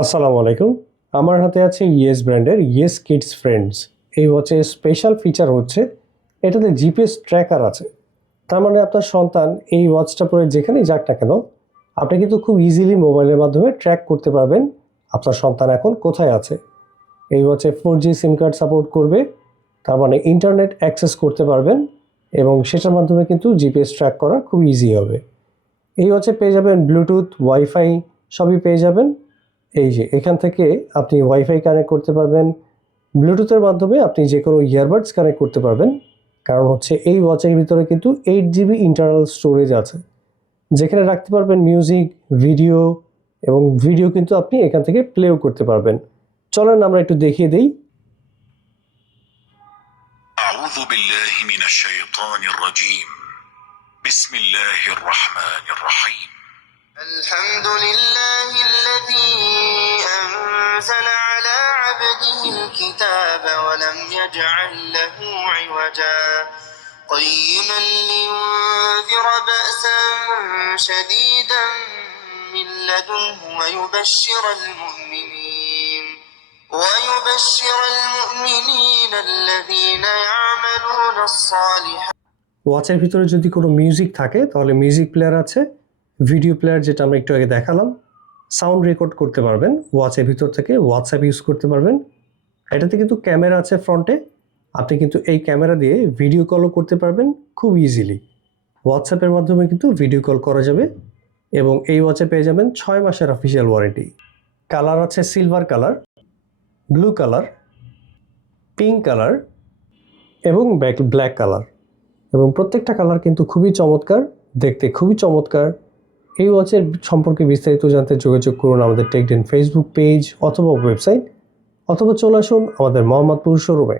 আসসালামু আলাইকুম। আমার হাতে আছে ইয়েস ব্র্যান্ডের ইয়েস কিডস ফ্রেন্ডস। এই ওয়াচের স্পেশাল ফিচার হচ্ছে এটাতে জিপিএস ট্র্যাকার আছে। তার মানে আপনার সন্তান এই ওয়াচটা পরে যেখানেই যাক না কেন, আপনি কিন্তু খুব ইজিলি মোবাইলের মাধ্যমে ট্র্যাক করতে পারবেন আপনার সন্তান এখন কোথায় আছে। এই ওয়াচে 4G সিম কার্ড সাপোর্ট করবে, তার মানে ইন্টারনেট অ্যাক্সেস করতে পারবেন এবং সেটার মাধ্যমে কিন্তু জিপিএস ট্র্যাক করা খুব ইজি হবে। এই ওয়াচে পেয়ে যাবেন ব্লুটুথ, ওয়াইফাই সবই পেয়ে যাবেন। এই যে এখান থেকে আপনি ওয়াইফাই কানেক্ট করতে পারবেন, ব্লুটুথের মাধ্যমে আপনি যে কোনো ইয়ারবাডস কানেক্ট করতে পারবেন। কারণ হচ্ছে এই ওয়াচের ভিতরে কিন্তু 8GB ইন্টারনাল স্টোরেজ আছে, যেখানে রাখতে পারবেন মিউজিক, ভিডিও, এবং ভিডিও কিন্তু আপনি এখান থেকে প্লেও করতে পারবেন। চলেন আমরা একটু দেখিয়ে দেই। أعوذ بالله من الشيطان الرجيم بسم الله الرحمن الرحيم الحمد لله الذي أنزل على عبده الكتاب ولم يجعل له عوجا قيما لينذر بأسا شديدا من لدنه ويبشر المؤمنين الذين يعملون الصالحات। ওয়াচের ভিতরে যদি কোনো মিউজিক থাকে তাহলে মিউজিক প্লেয়ার আছে, ভিডিও প্লেয়ার যেটা আমরা একটু আগে দেখালাম, সাউন্ড রেকর্ড করতে পারবেন ওয়াচের ভিতর থেকে, হোয়াটসঅ্যাপ ইউজ করতে পারবেন। এটাতে কিন্তু ক্যামেরা আছে ফ্রন্টে, আপনি কিন্তু এই ক্যামেরা দিয়ে ভিডিও কলও করতে পারবেন খুব ইজিলি। হোয়াটসঅ্যাপের মাধ্যমে কিন্তু ভিডিও কল করা যাবে এবং এই ওয়াচে পেয়ে যাবেন 6 মাসের অফিসিয়াল ওয়ারেন্টি। কালার আছে silver colour, blue colour, pink colour এবং ব্ল্যাক কালার, এবং প্রত্যেকটা কালার কিন্তু খুবই চমৎকার, দেখতে খুবই চমৎকার। এই ওয়াচের সম্পর্কে বিস্তারিত জানতে যোগাযোগ করুন আমাদের টেকডেন ফেসবুক পেজ অথবা ওয়েবসাইট, অথবা চলে আসুন আমাদের মোহাম্মদপুর শোরুমে।